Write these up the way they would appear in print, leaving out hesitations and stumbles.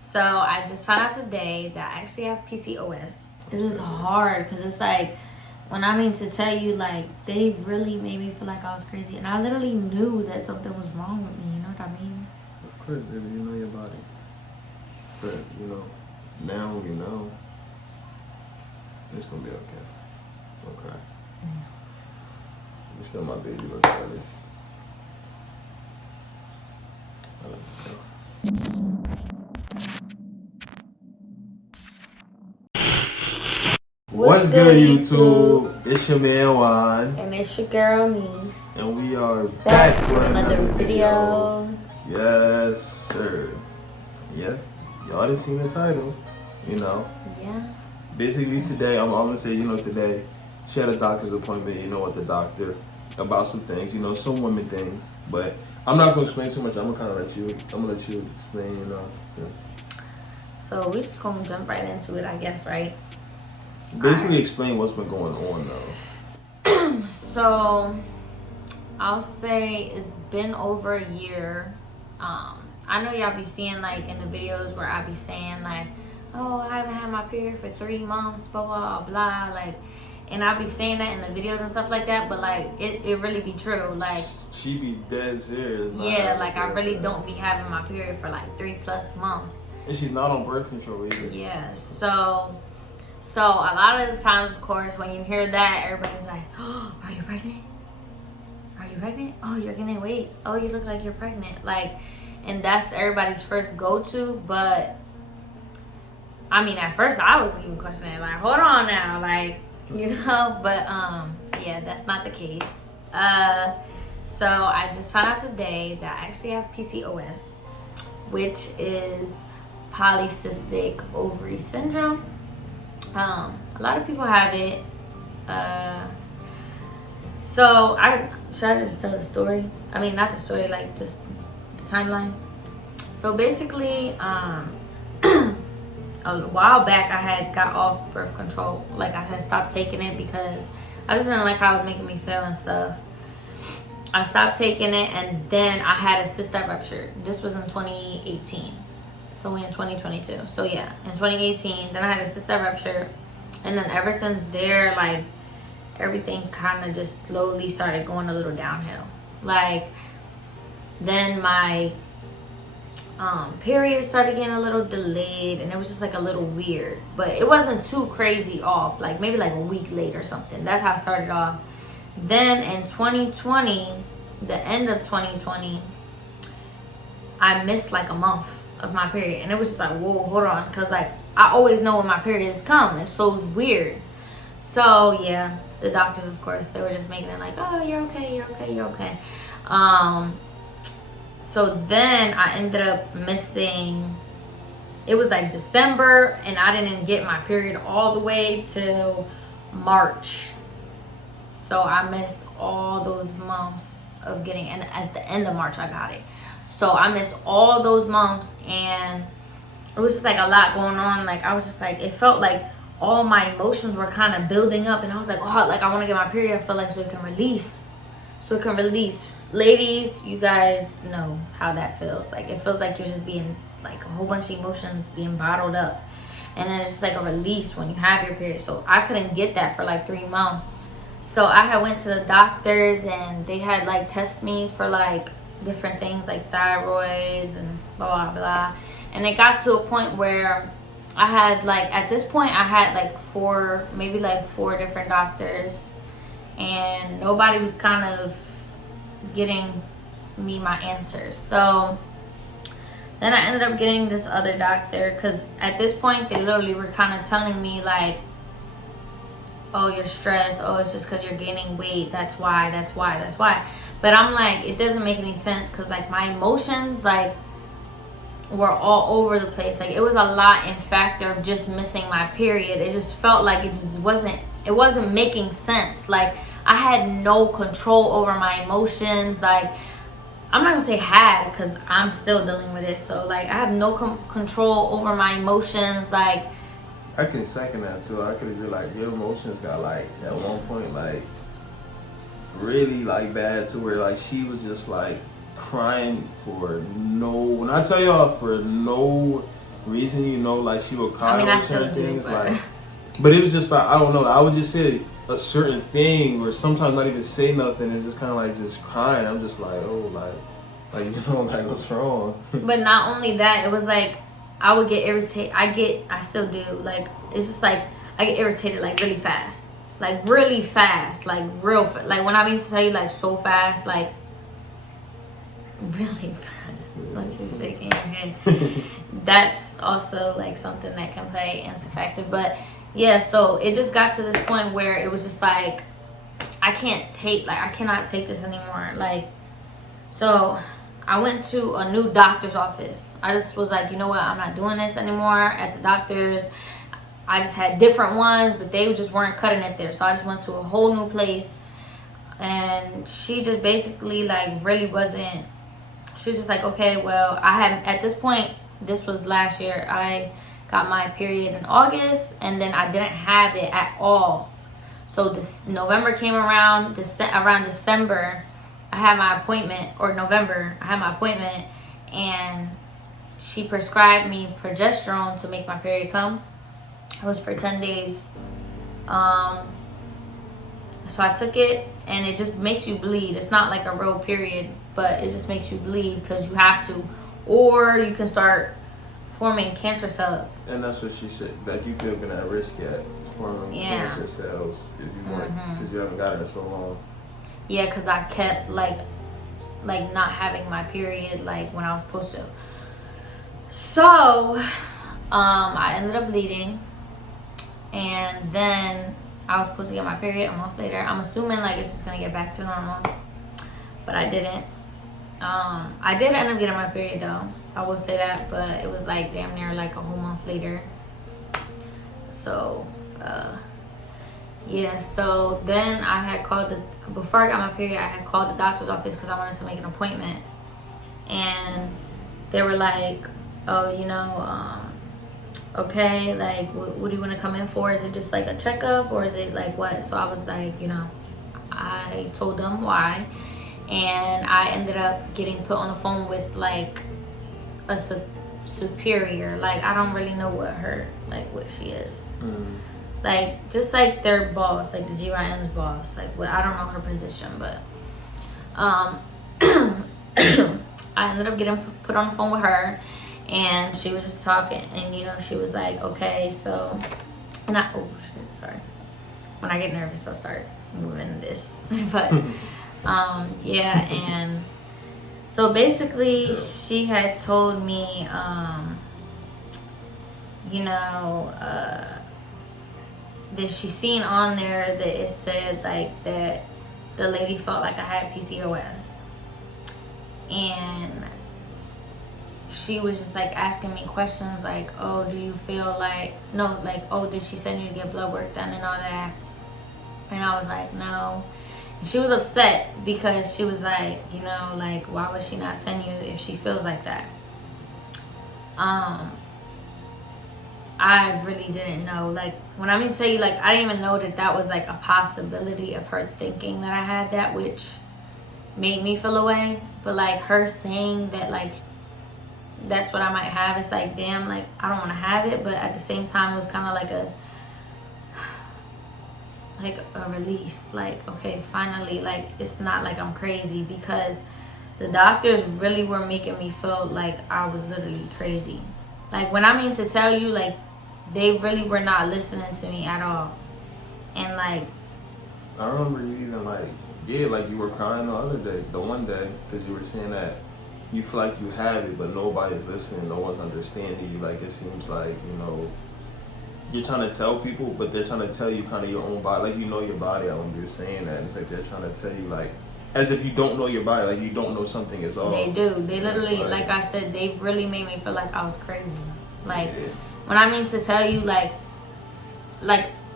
So I just found out today that I actually have PCOS. It's just hard because it's like, when I mean to tell you, like, they really made me feel like I was crazy. And I literally knew that something was wrong with me, you know what I mean? Of course, baby, you know your body. But, now we know. It's gonna be okay. Don't cry. You're still my baby, regardless. I love you. What's good, YouTube? It's your man Juan. And it's your girl Niece. And we are back for another video. Yes, sir. Yes, y'all done seen the title, Yeah. Basically today, I'm gonna say, today, she had a doctor's appointment, with the doctor about some things, some women things. But I'm not gonna explain too much. I'm gonna let you explain, So we just gonna jump right into it, I guess, right? Basically explain what's been going on though. So I'll say it's been over a year. I know y'all be seeing like in the videos where I be saying like, oh, I haven't had my period for 3 months, blah blah blah, like, and I be saying that in the videos and stuff like that, but like it really be true. Like, she be dead serious. Yeah, like I really don't be having my period for like 3+ months. And she's not on birth control either. Yeah, so a lot of the times, of course, when you hear that, everybody's like, oh, are you pregnant? Are you pregnant? Oh, you're gaining weight. Oh, you look like you're pregnant. Like, and that's everybody's first go-to. But, I mean, at first I was even questioning, like, hold on now. Like, but, yeah, that's not the case. So I just found out today that I actually have PCOS, which is polycystic ovary syndrome. A lot of people have it. So should I just tell the story? I mean, not the story, like just the timeline. So basically, a while back, I had got off birth control. Like, I had stopped taking it because I just didn't like how it was making me feel and stuff. I stopped taking it, and then I had a cyst that ruptured. This was in 2018. So we in 2022. So yeah, in 2018, then I had a cyst that ruptured, and then ever since there, like, everything kind of just slowly started going a little downhill. Like, then my period started getting a little delayed, and it was just like a little weird, but it wasn't too crazy off. Like maybe like a week late or something. That's how it started off. Then in 2020, the end of 2020, I missed like a month of my period, and it was just like, whoa, hold on, because like I always know when my periods come, and so it's weird. So yeah, the doctors, of course, they were just making it like, oh, you're okay, you're okay, you're okay. So then I ended up missing, it was like December, and I didn't get my period all the way till March. So I missed all those months of getting, and at the end of March I got it. So I missed all those months, and it was just like a lot going on. Like, I was just like, it felt like all my emotions were kind of building up, and I was like, oh, like I want to get my period. I feel like so it can release. Ladies, you guys know how that feels. Like, it feels like you're just being like a whole bunch of emotions being bottled up, and then it's just like a release when you have your period. So I couldn't get that for like 3 months. So I had went to the doctors, and they had like tested me for like different things like thyroids and blah blah blah, and it got to a point where I had like, at this point I had like 4 different doctors, and nobody was kind of getting me my answers. So then I ended up getting this other doctor, because at this point they literally were kind of telling me like, oh, you're stressed, oh, it's just because you're gaining weight, that's why. But I'm like, it doesn't make any sense, because like my emotions like were all over the place. Like, it was a lot in factor of just missing my period. It just felt like it wasn't making sense. Like, I had no control over my emotions. Like, I'm not gonna say had, because I'm still dealing with it. So like, I have no control over my emotions. Like, I can second that too. I could agree. Like, your emotions got like at one point like really like bad, to where like she was just like crying for no, when I tell y'all, for no reason, you know, like she would cry I mean, I over still certain do, things, but like. But it was just like, I don't know. I would just say a certain thing, or sometimes not even say nothing. It's just kind of like just crying. I'm just like, oh, like you know, like what's wrong? But not only that, it was like I would get irritated. I still do. Like it's just like I get irritated like really fast, like really fast, like like when I mean to tell you like so fast, like really fast. Not you shaking your head. That's also like something that can play into factor. But yeah, so it just got to this point where it was just like I cannot take this anymore. Like so I went to a new doctor's office. I just was like, you know what, I'm not doing this anymore at the doctor's. I just had different ones, but they just weren't cutting it there. So I just went to a whole new place. And she just basically like really wasn't, she was just like, okay, well, I had, at this point, this was last year, I got my period in August, and then I didn't have it at all. So this November came around, around December, I had my appointment, or November, I had my appointment, and she prescribed me progesterone to make my period come. It was for 10 days. So I took it, and it just makes you bleed. It's not like a real period, but it just makes you bleed because you have to, or you can start forming cancer cells. And that's what she said, that you could have been at risk at forming cancer cells if you weren't, because you haven't got it in so long. Yeah, because I kept like not having my period like when I was supposed to. So I ended up bleeding, and then I was supposed to get my period a month later. I'm assuming like it's just gonna get back to normal, but I didn't. I did end up getting my period though, I will say that, but it was like damn near like a whole month later. So yeah, so then I had called before I got my period, I had called the doctor's office because I wanted to make an appointment, and they were like, oh, you know, okay, like what do you want to come in for? Is it just like a checkup, or is it like what? So I was like, you know, I told them why, and I ended up getting put on the phone with like a superior. Like I don't really know what she is. Like just like their boss, like the GYN's boss. Like I don't know her position, but I ended up getting put on the phone with her, and she was just talking, and you know, she was like, okay, so, and oh shit, sorry. When I get nervous, I'll start moving this, but yeah, and so basically, she had told me, you know, that she seen on there that it said like that the lady felt like I had PCOS, and she was just like asking me questions like, oh, do you feel like, no, like, oh, did she send you to get blood work done and all that? And I was like, no. And she was upset because she was like, you know, like, why would she not send you if she feels like that? I really didn't know. Like, when I mean say, like, I didn't even know that was like a possibility of her thinking that I had that, which made me feel away. But like her saying that like that's what I might have, it's like, damn, like I don't want to have it, but at the same time it was kind of like a release, like, okay, finally, like it's not like I'm crazy, because the doctors really were making me feel like I was literally crazy. Like when I mean to tell you, like they really were not listening to me at all. And like I remember you even like, yeah, like you were crying the one day, because you were saying that you feel like you have it, but nobody's listening, no one's understanding you. Like it seems like, you know, you're trying to tell people, but they're trying to tell you kind of your own body. Like you know your body. I remember you saying that. It's like they're trying to tell you like, as if you don't know your body, like you don't know something is off. They do. They literally, like I said, they've really made me feel like I was crazy. Like when I mean to tell you, like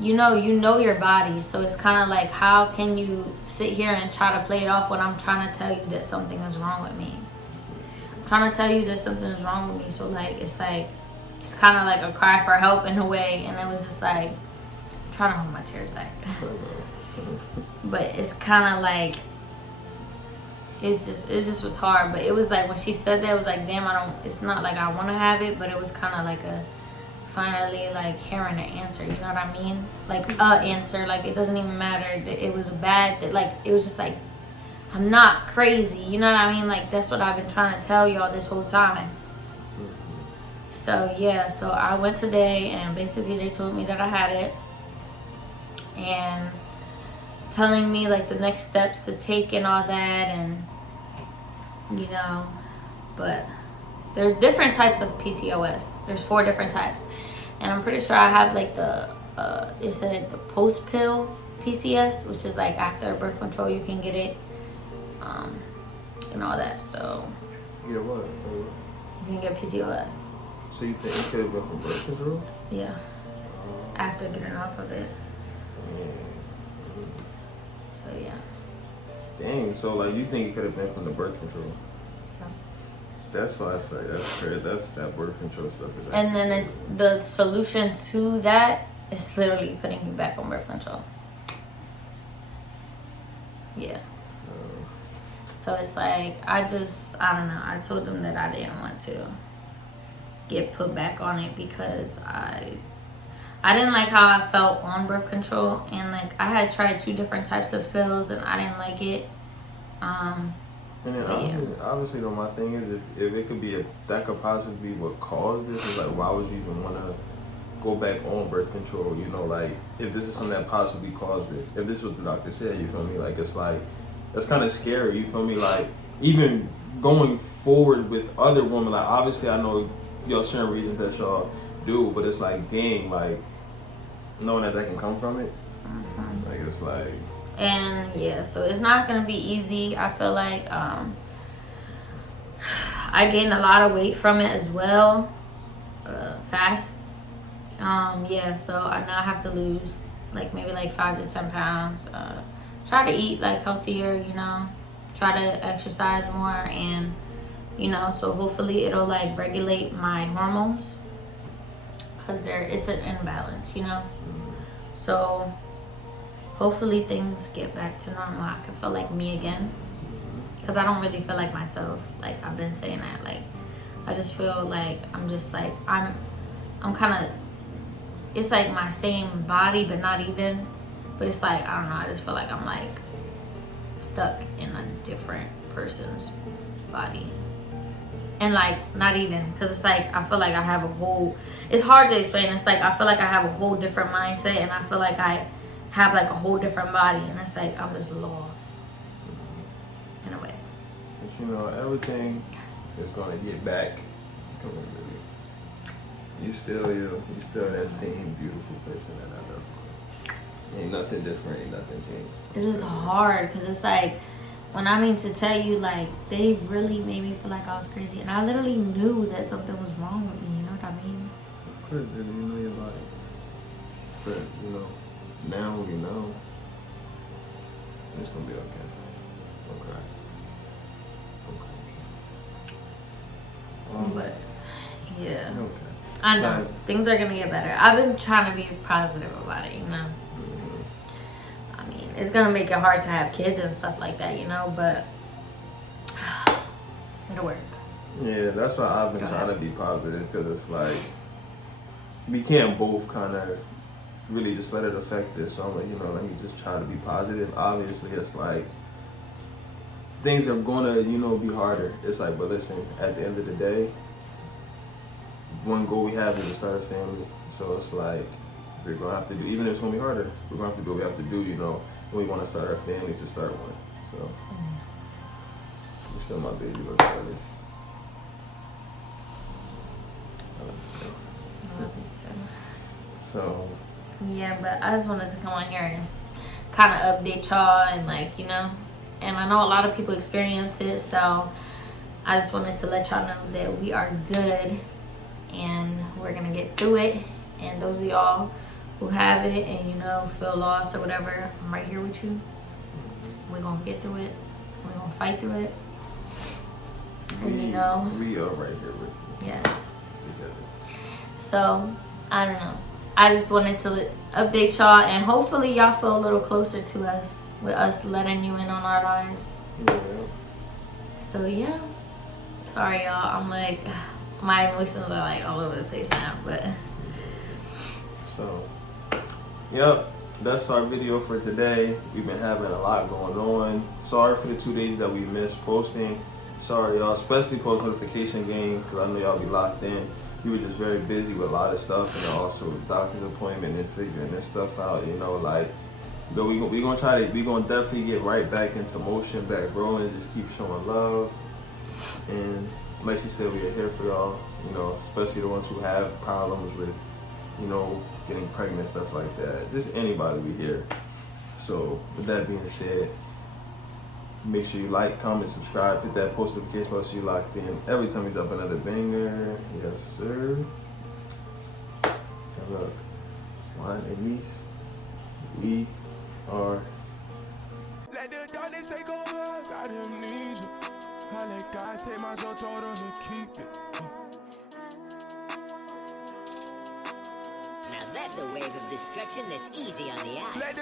you know your body, so it's kind of like, how can you sit here and try to play it off when I'm trying to tell you that something is wrong with me? I'm trying to tell you that something is wrong with me. So like it's kind of like a cry for help in a way, and it was just like I'm trying to hold my tears back. But it's kind of like it just was hard. But it was like when she said that, it was like, damn, it's not like I want to have it, but it was kind of like a finally like hearing an answer. You know what I mean? Like answer. Like it doesn't even matter. It was a bad. Like it was just like I'm not crazy. You know what I mean? Like that's what I've been trying to tell y'all this whole time. So yeah, so I went today and basically they told me that I had it and telling me like the next steps to take and all that, and you know, but there's different types of PCOS. There's 4 different types, and I'm pretty sure I have like the it said the post pill PCS, which is like after birth control you can get it, and all that. So Yeah, what? you can get PCOS. So you think it could have been from birth control? Yeah, after getting off of it. So yeah. Dang, so like you think it could have been from the birth control? Yeah. That's why I say that's crazy. That's that birth control stuff. And then it's the solution to that is literally putting you back on birth control. Yeah. So it's like I don't know. I told them that I didn't want to get put back on it because I didn't like how I felt on birth control, and like I had tried 2 different types of pills and I didn't like it. And then obviously though, my thing is if it could be that could possibly be what caused this, is like why would you even want to go back on birth control? You know, like if this is something that possibly caused it, if this is what the doctor said, you feel me? Like it's like that's kind of scary. You feel me? Like even going forward with other women, like obviously I know y'all certain reasons that y'all do, but it's like dang, like knowing that can come from it, like it's like. And yeah, so it's not gonna be easy. I feel like I gained a lot of weight from it as well, fast. Yeah, so I now have to lose like maybe like 5 to 10 pounds. Try to eat like healthier, you know. Try to exercise more, and you know, so hopefully it'll like regulate my hormones, because it's an imbalance, you know. So hopefully things get back to normal. I can feel like me again, because I don't really feel like myself. Like I've been saying that, like I just feel like I'm just like I'm kind of, it's like my same body but not even, but it's like I don't know, I just feel like I'm like stuck in a different person's body. And like not even, because it's like I feel like I have a whole, it's hard to explain. It's like I feel like I have a whole different mindset, and I feel like I have like a whole different body, and it's like I'm just lost in a way. But you know, everything is gonna get back. You still that same beautiful person that I know. Ain't nothing different, ain't nothing changed. It's just hard, because it's like when I mean to tell you, like they really made me feel like I was crazy, and I literally knew that something was wrong with me. You know what I mean? Of course, baby, you know your body. But you know, now we know it's gonna be okay. Okay. But yeah, Okay. I know things are gonna get better. I've been trying to be positive about it, you know. I mean, it's gonna make it hard to have kids and stuff like that, you know, but it'll work. Yeah, that's why I've been trying to be positive, because it's like we can't both kind of really just let it affect us. So I'm like, you know, let me just try to be positive. Obviously, it's like things are gonna, you know, be harder. It's like, but listen, at the end of the day, one goal we have is to start a family. So it's like we're gonna have to do, even if it's gonna be harder, we're gonna have to do what we have to do, you know, when we want to start our family, to start one. So you're still my baby, regardless. So yeah, but I just wanted to come on here and kind of update y'all, and like, you know, and I know a lot of people experience it, so I just wanted to let y'all know that we are good and we're gonna get through it. And those of y'all who have it and, you know, feel lost or whatever, I'm right here with you. We're gonna get through it. We're gonna fight through it. And you know, we are right here with you. Yes. Together. So I don't know, I just wanted to update y'all, and hopefully y'all feel a little closer to us with us letting you in on our lives. Yeah. So yeah, sorry y'all. I'm like, my emotions are like all over the place now, but. So, yep, that's our video for today. We've been having a lot going on. Sorry for the 2 days that we missed posting. Sorry y'all, especially post notification game, because I know y'all be locked in. We were just very busy with a lot of stuff, and then also doctor's appointment and figuring this stuff out, you know, like. But we gonna definitely get right back into motion, back rolling, just keep showing love. And like she said, we are here for y'all, you know, especially the ones who have problems with, you know, getting pregnant, stuff like that. Just anybody we here. So with that being said, make sure you like, comment, subscribe, hit that post notification bell so you're locked in every time we drop another banger. Yes, sir. And look, Juan and Niece, we are. Let the darkness take over, got amnesia. I let God take my soul, told him to keep it. Now that's a wave of destruction that's easy.